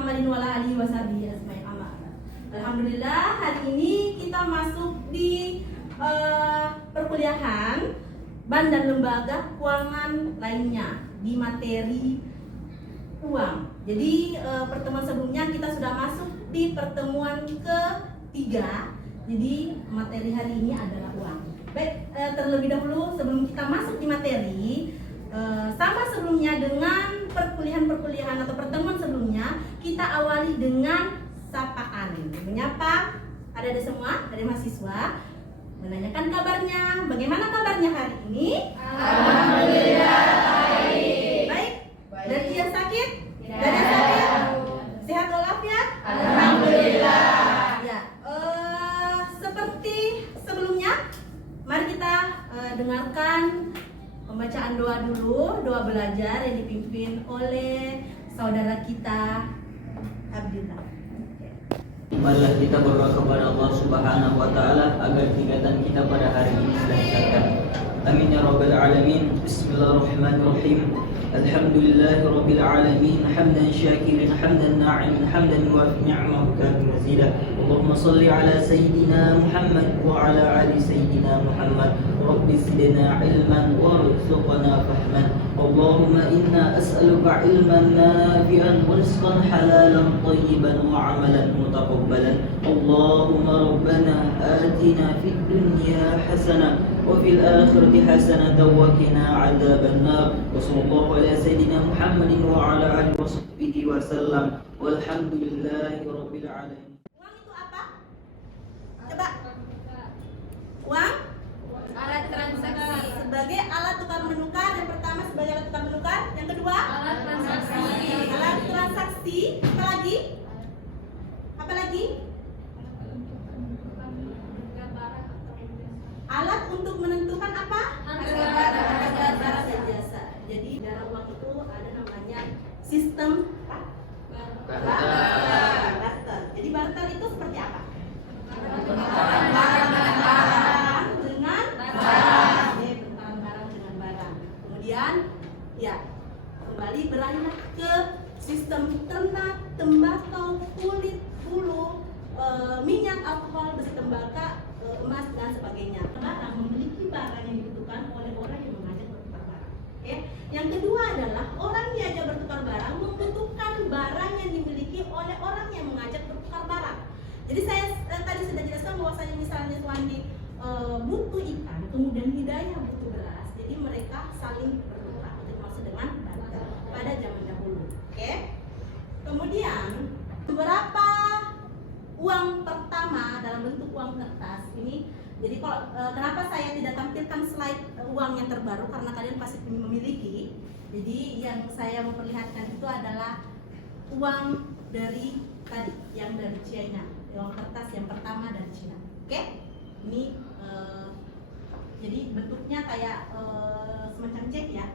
Muhammadin wa ala alihi washabihi ajmain. Alhamdulillah, hari ini kita masuk di perkuliahan ban dan lembaga keuangan lainnya di materi uang. Jadi pertemuan sebelumnya kita sudah masuk di pertemuan ketiga. Jadi materi hari ini adalah uang. Baik, terlebih dahulu sebelum kita masuk di materi, sama sebelumnya dengan perkuliahan atau pertemuan sebelumnya, kita awali dengan sapaan. Menyapa ada semua dari mahasiswa, menanyakan kabarnya. Bagaimana kabarnya hari ini? Alhamdulillah baik. Baik. Dari yang sakit? Dari yang sakit? Sehat walafiat? Alhamdulillah. Ya, seperti sebelumnya, mari kita dengarkan pembacaan doa dulu, doa belajar yang dipimpin oleh saudara kita Abdillah. Marilah kita berdoa kepada Allah Subhanahu wa taala agar kegiatan kita pada hari ini dilancarkan. Amin ya rabbal alamin. Bismillahirrahmanirrahim. Alhamdulillahirabbil alamin, hamdan syakirin, hamdan na'imin, hamdan yuwafi ni'amahu kafin mazidah. Allahumma shalli ala sayyidina Muhammad wa ala ali sayyidina Muhammad. Rabbi zidna ilman warzuqna fahman. Allahumma inna as'aluka ilman nafi'an wa rizqan halalan tayyiban wa 'amalan mutaqabbalan. Allahumma rabbana atina fid dunya hasanah wa fil akhirati hasanatan wa qina 'adzaban nar. Wa sallallahu ala sayyidina Muhammadin wa ala alihi washabbihi wasallam. Walhamdulillahi rabbil alamin. Uang itu apa? Coba. Uang? Alat transaksi. Sebagai alat tukar menukar. Yang pertama sebagai alat tukar menukar. Yang kedua? Alat transaksi. Alat transaksi. Apa lagi? Apa lagi? Alat untuk menentukan apa? Harga Barang dan jasa. Jadi dalam uang itu ada namanya sistem barter. Jadi barter itu seperti apa? Barang dengan barang. Oke, pertukaran barang dengan barang. Kemudian ya, kembali beralih ke sistem ternak, tembakau, kulit, bulu, minyak, alkohol, besi tembakau, emas dan sebagainya. Barang memiliki barang yang dibutuhkan oleh orang yang mengajak bertukar barang. Oke. Yang kedua adalah orang yang diajak bertukar barang membutuhkan barang yang dimiliki oleh orang yang mengajak bertukar barang. Jadi saya tadi sudah jelaskan bahwasanya misalnya Suwandi butuh ikan, kemudian Hidayah butuh beras. Jadi mereka saling bertukar. Itu maksud dengan barter pada zaman dahulu. Oke. Kemudian beberapa uang pertama dalam bentuk uang kertas ini. Jadi kalau kenapa saya tidak tampilkan slide uang yang terbaru, karena kalian pasti memiliki. Jadi yang saya memperlihatkan itu adalah uang dari tadi yang dari China, uang kertas yang pertama dari China. Oke? Ini jadi bentuknya kayak semacam cek ya.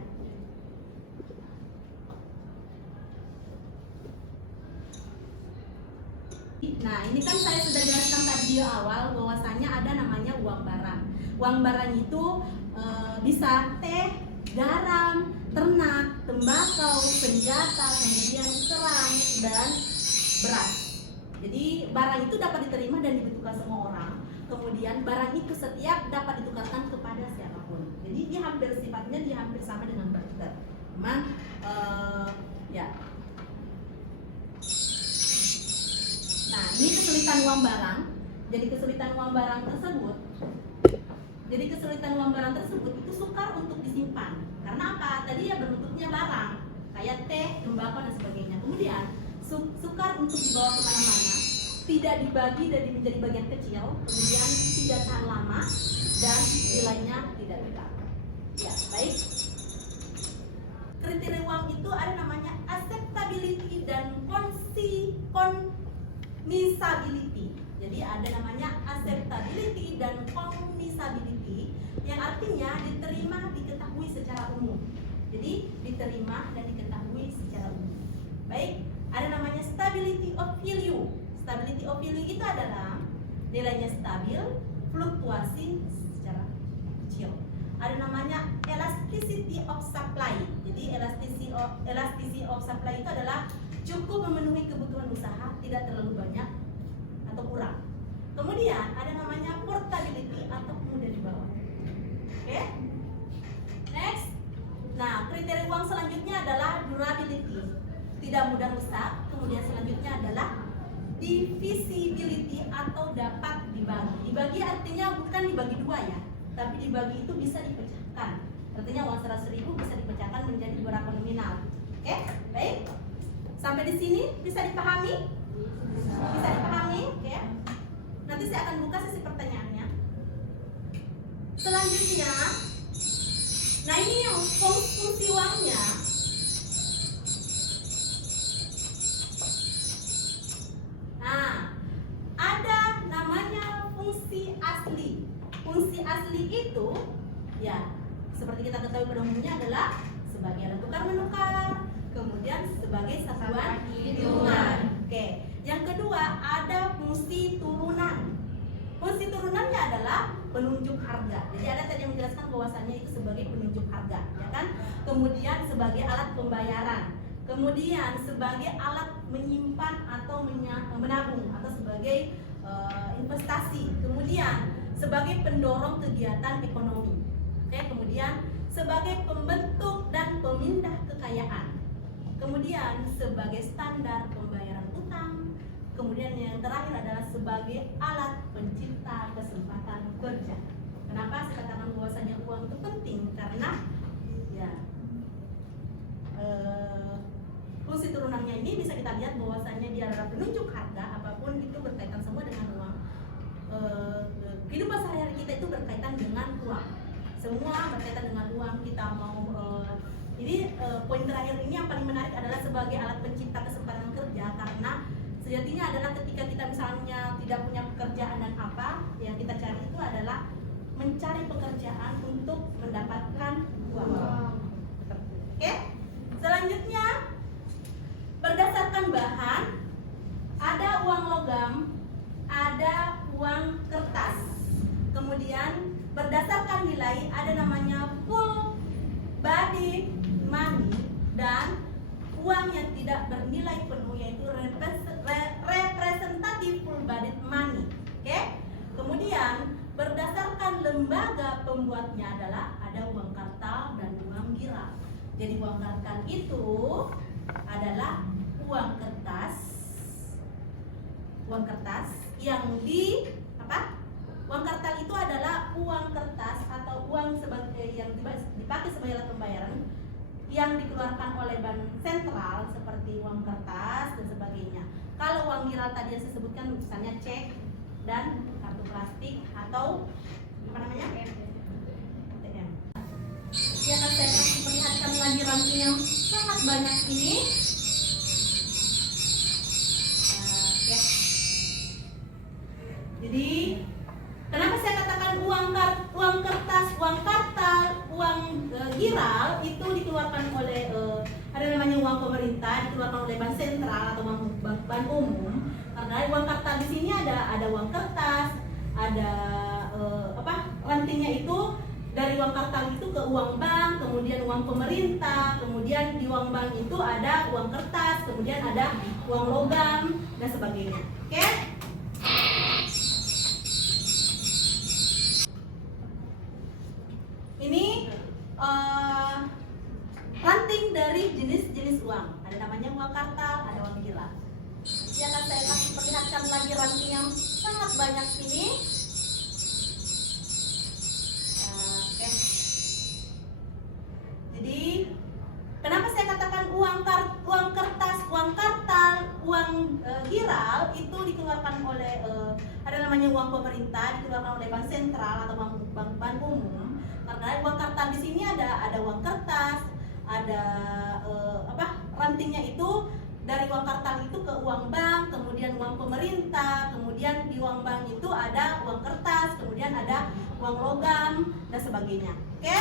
Nah, ini kan saya sudah jelaskan tadi di awal bahwasanya ada namanya uang barang. Uang barang itu bisa teh, garam, ternak, tembakau, senjata, kemudian kerang dan beras. Jadi barang itu dapat diterima dan dibutuhkan semua orang. Kemudian barang itu setiap dapat ditukarkan kepada siapapun. Jadi dia hampir sifatnya sama dengan barter. Cuman ya. Nah, ini kesulitan uang barang. Jadi kesulitan uang barang tersebut itu sukar untuk disimpan. Karena apa? Tadi ya berbentuknya barang, kayak teh, tembakau dan sebagainya. Kemudian sukar untuk dibawa kemana-mana, tidak dibagi dan menjadi bagian kecil, kemudian tidak tahan lama dan nilainya tidak tetap. Ya, baik. Kriteria uang itu ada namanya acceptability dan commisability. Jadi ada namanya acceptability dan commisability, yang artinya diterima, diketahui secara umum. Jadi diterima dan diketahui secara umum. Baik, ada namanya stability of value. Stability of value itu adalah nilainya stabil, fluktuasi secara kecil. Ada namanya elasticity of supply. Jadi elasticity of supply itu adalah cukup memenuhi kebutuhan usaha, tidak terlalu banyak atau kurang. Kemudian ada namanya portability atau mudah dibawa. Oke? Next. Nah, kriteria uang selanjutnya adalah durability, tidak mudah rusak. Kemudian selanjutnya adalah divisibility atau dapat dibagi. Dibagi artinya bukan dibagi dua ya, tapi dibagi itu bisa dipecahkan. Artinya uang 100.000 bisa dipecahkan menjadi beberapa nominal. Oke, baik. Sampai di sini bisa dipahami? Bisa dipahami? Oke. Nanti saya akan buka sesi pertanyaannya. Selanjutnya, nah ini yang fungsi uangnya. Nah, ada namanya fungsi asli. Fungsi asli itu, ya, seperti kita ketahui pada umumnya adalah sebagai alat tukar menukar, kemudian sebagai satuan hitungan. Oke. Yang kedua ada fungsi turunan. Fungsi turunannya adalah penunjuk harga. Jadi ada tadi yang menjelaskan bahwasannya itu sebagai penunjuk harga, ya kan? Kemudian sebagai alat pembayaran. Kemudian sebagai alat menyimpan atau menabung atau sebagai investasi. Kemudian sebagai pendorong kegiatan ekonomi. Oke, kemudian sebagai pembentuk dan pemindah kekayaan. Kemudian sebagai standar pembayaran utang. Kemudian yang terakhir adalah sebagai alat pencipta kesempatan kerja. Kenapa saya katakan bahwasanya uang itu penting? Karena ya fungsi turunannya ini bisa kita lihat bahwasanya dia adalah penunjuk harga. Apapun itu berkaitan semua dengan uang. Kehidupan sehari-hari kita itu berkaitan dengan uang. Semua berkaitan dengan uang. Kita mau jadi poin terakhir ini yang paling menarik adalah sebagai alat pencipta kesempatan kerja, karena sejatinya adalah ketika kita misalnya tidak punya pekerjaan dan apa yang kita cari itu adalah mencari pekerjaan untuk mendapatkan uang. Oke? Selanjutnya berdasarkan bahan ada uang logam, ada uang kertas. Kemudian berdasarkan nilai ada namanya full body money dan uang yang tidak bernilai penuh yaitu representative full body money. Oke? Kemudian berdasarkan lembaga pembuatnya adalah ada uang kartal dan uang giral. Jadi uang kartal itu adalah uang kertas yang di apa? Uang kartal itu adalah uang kertas atau uang sebagai yang dipakai sebagai alat pembayaran yang dikeluarkan oleh bank sentral seperti uang kertas dan sebagainya. Kalau uang giral tadi yang saya sebutkan misalnya cek dan kartu plastik atau apa namanya? ATM. Nanti akan saya perlihatkan lagi ranking yang sangat banyak ini. Oke. Jadi kenapa saya katakan uang kertas, uang kartal, uang giral itu dikeluarkan oleh ada namanya uang pemerintah, dikeluarkan oleh bank sentral atau bank umum. Karena uang kartal di sini ada uang kertas, ada rantingnya itu dari uang kartal itu ke uang bank, kemudian uang pemerintah, kemudian di uang bank itu ada uang kertas, kemudian ada uang logam dan sebagainya. Oke? Ini ranting dari jenis-jenis uang. Ada namanya uang kartal, ada uang giral. Nanti akan saya kasih perlihatkan lagi ranting yang sangat banyak ini. Oke. Jadi kenapa saya katakan uang kertas, uang kartal, uang giral itu dikeluarkan oleh ada namanya uang pemerintah, dikeluarkan oleh bank sentral atau bank umum. Karena uang kartal di sini ada uang kertas, ada rantingnya itu dari uang kartal itu ke uang bank, kemudian uang pemerintah, kemudian di uang bank itu ada uang kertas, kemudian ada uang logam dan sebagainya. Oke?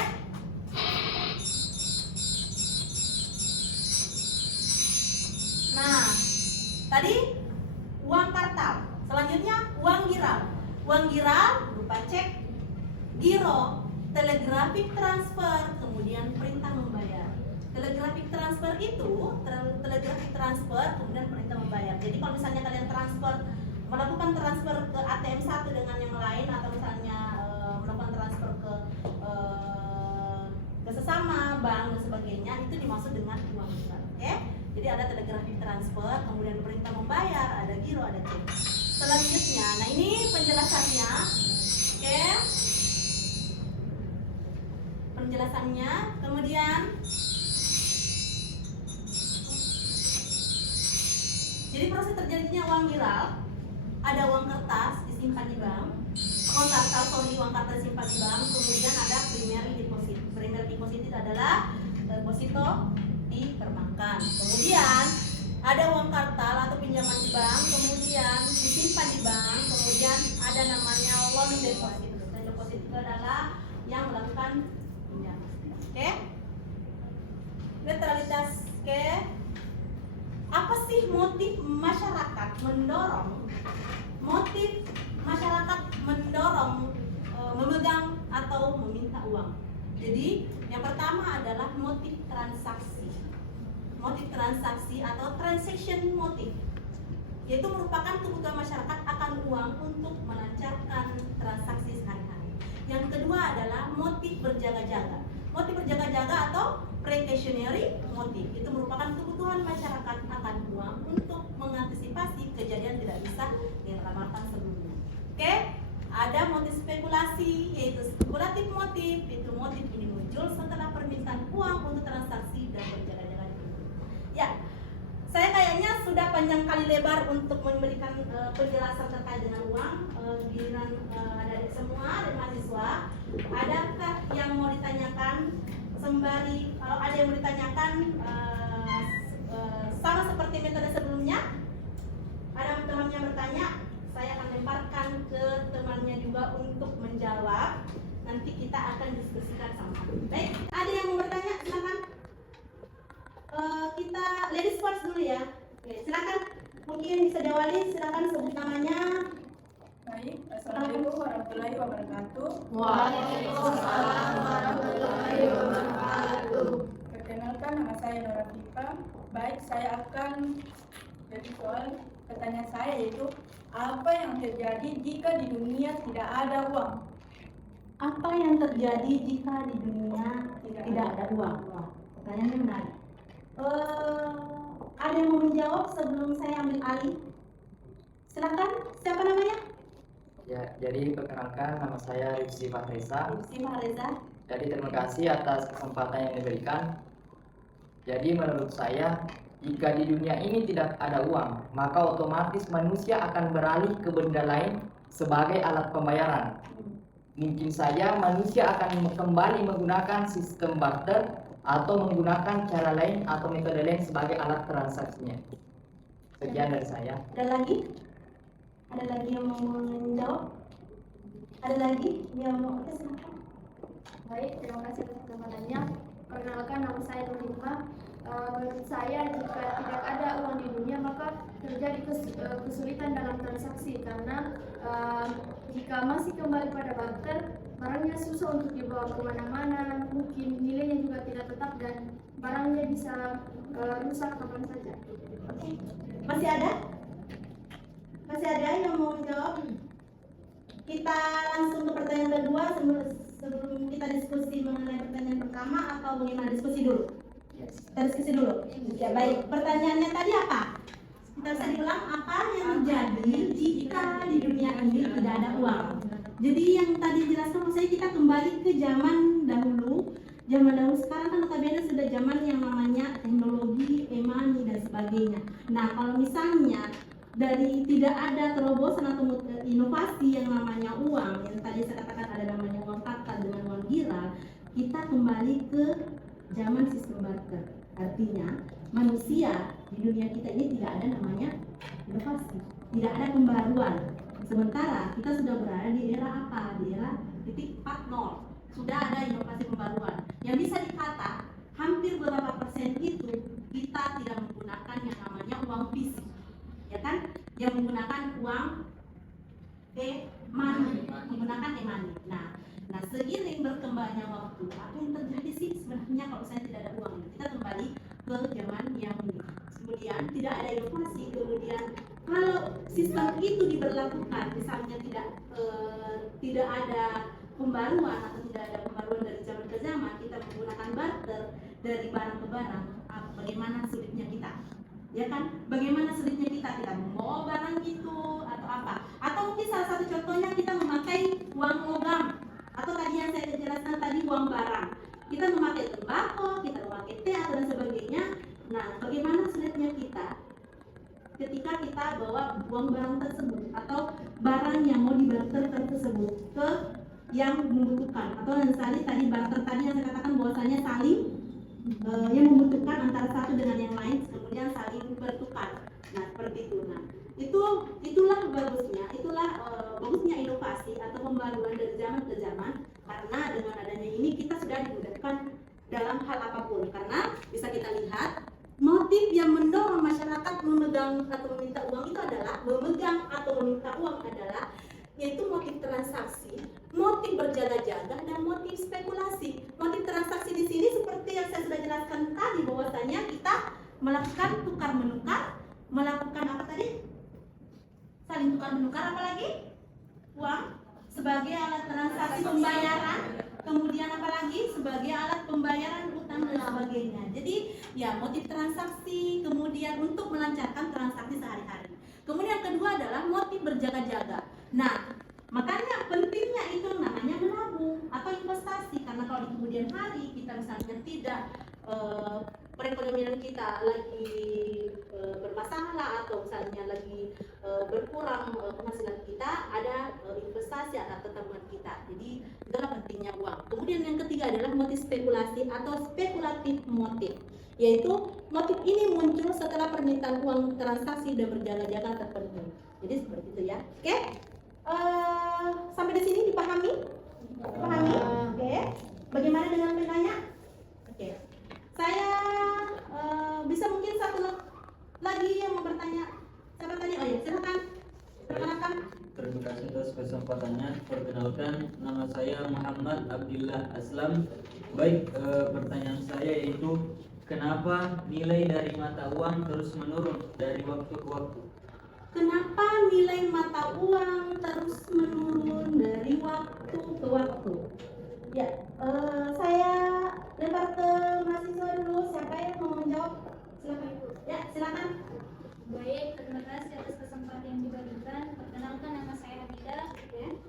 Nah, tadi uang kartal. Selanjutnya uang giral. Uang giral berupa cek, giro, telegraphic transfer, kemudian perintah membayar. Telegraphic transfer itu, telegraphic transfer kemudian perintah membayar. Jadi kalau misalnya kalian melakukan transfer ke ATM satu dengan yang lain, atau misalnya melakukan transfer ke sesama bank dan sebagainya, itu dimaksud dengan uang muka. Oke? Jadi ada telegraphic transfer, kemudian perintah membayar, ada giro, ada cek. Selanjutnya, nah ini penjelasannya. Oke? Penjelasannya, kemudian jadi proses terjadinya uang viral, ada uang kertas disimpan di bank, uang kertas disimpan di bank, kemudian ada primary deposit. Primary deposit itu adalah deposito di perbankan. Kemudian ada uang kartal atau pinjaman di bank, kemudian disimpan di bank, kemudian ada namanya loan deposit. Dan deposit itu adalah yang melakukan pinjaman. Oke? Netralitas. Oke? Apa sih motif masyarakat mendorong memegang atau meminta uang? Jadi yang pertama adalah motif transaksi atau transaction motif, yaitu merupakan kebutuhan masyarakat akan uang untuk melancarkan transaksi sehari-hari. Yang kedua adalah motif berjaga-jaga. Motif berjaga-jaga atau precautionary motif, itu merupakan kebutuhan masyarakat akan uang untuk mengantisipasi kejadian tidak bisa diramalkan sebelumnya. Oke? Ada motif spekulasi, yaitu spekulatif motif. Itu motif ini muncul setelah permintaan uang untuk transaksi dan berjaga-jaga. Ya, saya kayaknya sudah panjang kali lebar untuk memberikan penjelasan terkait dengan uang. Giliran adik-adik semua dan mahasiswa, adakah yang mau ditanyakan? Sembari kalau ada yang mau ditanyakan, sama seperti metode sebelumnya, ada teman yang bertanya, saya akan lemparkan ke temannya juga untuk menjawab. Nanti kita akan diskusikan sama-sama. Baik, ada yang mau bertanya? Silakan. Kita ladies first dulu ya. Oke, silakan. Mungkin bisa diawali. Silakan sebut namanya. Baik, Assalamualaikum warahmatullahi wabarakatuh. Waalaikumsalam warahmatullahi wabarakatuh. Perkenalkan, nama saya Nora Fifa. Baik, saya akan jadi pertanyaan saya yaitu apa yang terjadi jika di dunia tidak ada uang? Apa yang terjadi jika di dunia tidak ada uang? Wah, pertanyaannya menarik. Ada yang mau menjawab sebelum saya ambil alih? Silakan. Siapa namanya? Ya, jadi perkenalkan nama saya Rifsi Fahreza. Jadi terima kasih atas kesempatan yang diberikan. Jadi menurut saya, jika di dunia ini tidak ada uang, maka otomatis manusia akan beralih ke benda lain sebagai alat pembayaran. Mungkin saja manusia akan kembali menggunakan sistem barter atau menggunakan cara lain atau metode lain sebagai alat transaksinya. Sekian dari saya. Ada lagi? Ada lagi yang mau menjawab? Ada lagi yang mau? Oke, silakan. Baik, terima kasih atas kesempatannya. Perkenalkan, nama saya Nurima. Menurut saya, jika tidak ada uang di dunia, maka terjadi kesulitan dalam transaksi karena jika masih kembali pada barter, barangnya susah untuk dibawa kemana-mana, mungkin nilainya juga tidak tetap dan barangnya bisa rusak kapan saja. Oke. Masih ada? Masih ada yang mau menjawab? Kita langsung ke pertanyaan kedua sebelum kita diskusi mengenai pertanyaan pertama, atau bagaimana? Diskusi dulu. Kita diskusi dulu. Ya, baik. Pertanyaannya tadi apa? Kita bisa diulang, apa yang terjadi jika di dunia ini tidak ada uang? Jadi yang tadi jelaskan, maksudnya kita kembali ke zaman dahulu. Zaman dahulu, sekarang kan notabene sudah zaman yang namanya teknologi, e-money dan sebagainya. Nah, kalau misalnya dari tidak ada terobosan atau inovasi yang namanya uang, yang tadi saya katakan ada namanya uang kartal dengan uang gira, kita kembali ke zaman sistem barter. Artinya manusia di dunia kita ini tidak ada namanya inovasi, tidak ada pembaruan. Sementara kita sudah berada di era apa? Di era titik 4.0. Sudah ada inovasi pembaruan yang bisa dikata hampir berapa persen itu kita tidak menggunakan yang namanya uang fisik, ya kan? Yang menggunakan uang e-money, menggunakan e-money. Nah, seiring berkembangnya waktu, apa yang terjadi sih sebenarnya kalau saya tidak ada uang? Kita kembali ke zaman yang ini. Kemudian tidak ada inovasi. Kemudian kalau sistem itu diberlakukan, misalnya tidak ada pembaruan atau tidak ada pembaruan dari zaman ke zaman, kita menggunakan barter dari barang ke barang, bagaimana sulitnya kita? Ya kan? Bagaimana sulitnya kita membawa barang itu atau apa? Atau mungkin salah satu contohnya kita memakai uang logam, atau tadi yang saya jelaskan tadi uang barang. Kita memakai tembakau, kita memakai teh dan sebagainya. Nah, bagaimana sulitnya kita ketika kita bawa uang barang tersebut atau barang yang mau dibarterkan tersebut ke yang membutuhkan, atau misalnya tadi barter tadi yang saya katakan bahwasanya saling yang membutuhkan antara satu dengan yang lain, kemudian saling bertukar. Nah, seperti itu. Nah, itulah bagusnya inovasi atau pembaruan dari zaman ke zaman, karena dengan adanya ini kita sudah dimudahkan dalam hal apapun. Karena bisa kita lihat motif yang mendorong masyarakat memegang atau meminta uang itu adalah yaitu motif transaksi, motif berjaga-jaga, dan motif spekulasi. Motif transaksi di sini seperti yang saya sudah jelaskan tadi, bahwasanya kita melakukan tukar menukar, melakukan apa tadi? Saling tukar menukar, apalagi uang sebagai alat transaksi pembayaran, kemudian apalagi sebagai alat pembayaran utang dan sebagainya. Jadi ya, motif transaksi, kemudian untuk melancarkan transaksi sehari-hari. Kemudian yang kedua adalah motif berjaga-jaga. Nah, makanya pentingnya itu namanya menabung atau investasi, karena kalau di kemudian hari kita misalnya tidak perekonomian kita lagi bermasalah atau misalnya lagi berkurang penghasilan kita, ada investasi atau tabungan kita. Jadi itulah pentingnya uang. Kemudian yang ketiga adalah motif spekulasi atau spekulatif motif, yaitu motif ini muncul setelah permintaan uang transaksi dan berjaga-jaga terpenuhi. Jadi seperti itu ya. Oke? Sampai di sini dipahami? Pahami? Oke. Bagaimana dengan penanya? Oke. Saya bisa mungkin satu lagi yang mau bertanya. Siapa tadi? Oh ya, silakan. Perkenalkan. Terima kasih atas kesempatannya. Perkenalkan, nama saya Muhammad Abdillah Aslam. Baik, pertanyaan saya yaitu kenapa nilai dari mata uang terus menurun dari waktu ke waktu? Kenapa nilai mata uang terus menurun dari waktu ke waktu? Ya, saya lempar ke mahasiswa dulu. Siapa yang mau menjawab? Silakan Ibu. Ya, silakan. Baik, terima kasih atas kesempatan yang diberikan. Perkenalkan, nama saya Hamidah.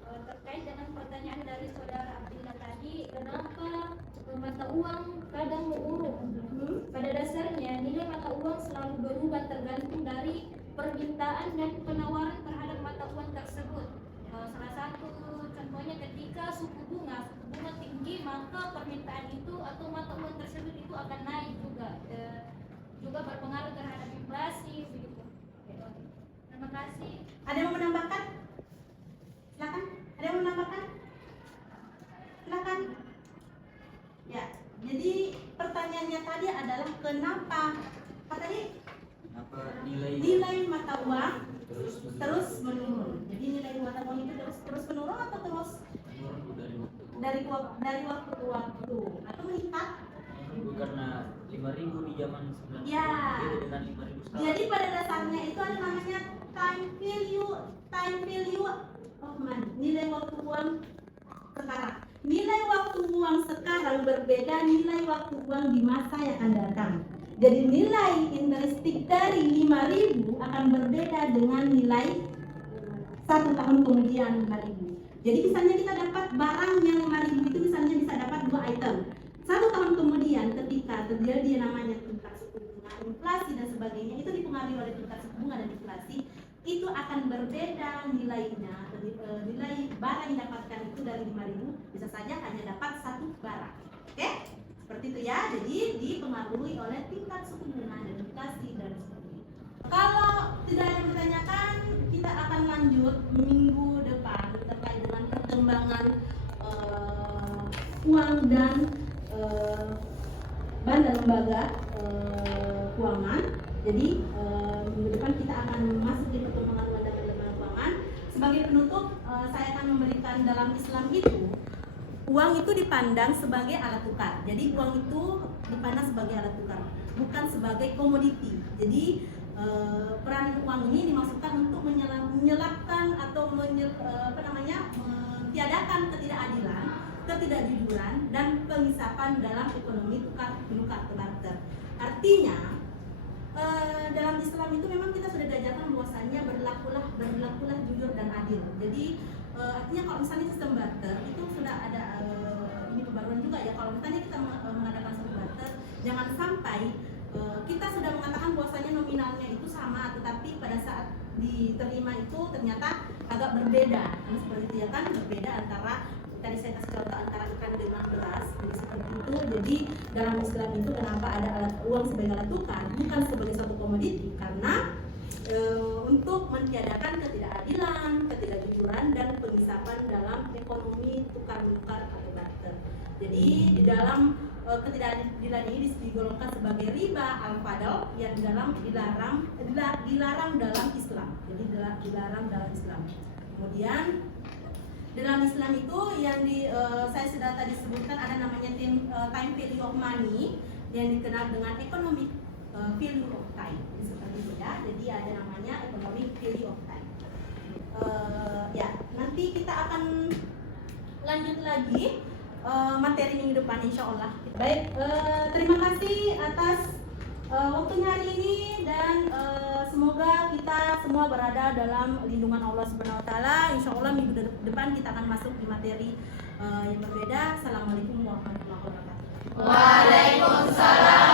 Terkait dengan pertanyaan dari saudara Abdillah tadi, kenapa mata uang kadang menurun? Pada dasarnya, nilai mata uang selalu berubah tergantung dari permintaan dan penawaran terhadap mata uang tersebut. Salah satu contohnya ketika suku bunga tinggi, maka permintaan itu atau mata uang tersebut itu akan naik juga. Juga berpengaruh terhadap inflasi begitu. Terima kasih. Ada yang mau menambahkan? Silakan. Ada yang mau menambahkan? Silakan. Ya, jadi pertanyaannya tadi adalah kenapa? Apa tadi? Kenapa Nilai mata uang terus menurun. Jadi nilai mata uang itu terus menurun atau terus dari waktu ke waktu atau meningkat? Karena 5.000 di zaman 90 Ya. beda dengan 5.000 sekarang. Jadi pada dasarnya itu ada namanya time value of money. Nilai waktu uang sekarang. Nilai waktu uang sekarang berbeda nilai waktu uang di masa yang akan datang. Jadi nilai intrinsik dari 5.000 akan berbeda dengan nilai 1 tahun kemudian 5.000. Jadi misalnya kita dapat barang yang 5.000 itu misalnya bisa dapat 2 item. 1 tahun kemudian ketika terjadi namanya tingkat suku bunga, inflasi dan sebagainya, itu dipengaruhi oleh tingkat suku bunga dan inflasi, itu akan berbeda nilainya. Nilai barang yang didapatkan itu dari 5.000 bisa saja hanya dapat 1 barang. Oke? Seperti itu ya. Jadi dipengaruhi oleh tingkat suku bunga dan inflasi dan sebagainya. Kalau tidak ada yang ditanyakan, kita akan lanjut minggu depan terkait dengan perkembangan uang dan bank dan lembaga keuangan. Jadi minggu depan kita akan masuk di perkembangan uang dan lembaga keuangan. sebagai penutup, saya akan memberikan dalam Islam itu, uang itu dipandang sebagai alat tukar. Jadi uang itu dipandang sebagai alat tukar, bukan sebagai komoditi. Jadi peran uang ini dimaksudkan untuk menyelapkan atau mentiadakan ketidakadilan, ketidakjujuran, dan pengisapan dalam ekonomi tukar-menukar atau barter. Artinya dalam Islam itu memang kita sudah diajarkan bahwasanya berlakulah jujur dan adil. Jadi artinya kalau misalnya sistem barter itu sudah ada ini pembaruan juga ya. Kalau misalnya kita mengadakan sistem barter, jangan sampai kita sudah mengatakan bahwasanya nominalnya itu sama, tetapi pada saat diterima itu ternyata agak berbeda. Nah, seperti itu ya kan, berbeda antara tadi saya kasih contoh antara ikan dengan beras. Jadi seperti itu. Jadi dalam Islam itu kenapa ada uang sebagai alat tukar, bukan sebagai suatu komoditi, karena untuk mentiadakan ketidakadilan, ketidakjujuran, dan pengisapan dalam ekonomi tukar-menukar atau barter. Jadi di dalam ketidakadilan ini digolongkan sebagai riba al-fadl yang dilarang dalam Islam. Jadi dilarang dalam Islam. Kemudian dalam Islam itu yang saya sudah tadi sebutkan ada namanya time value of money yang dikenal dengan economic value of time. Seperti itu ya. Jadi ada namanya economic value of time. Ya, nanti kita akan lanjut lagi materi minggu depan insya Allah. Baik, terima kasih atas waktunya hari ini dan semoga kita semua berada dalam lindungan Allah Subhanahu Wa Taala. Insya Allah minggu depan kita akan masuk di materi yang berbeda. Assalamualaikum warahmatullahi wabarakatuh. Waalaikumsalam.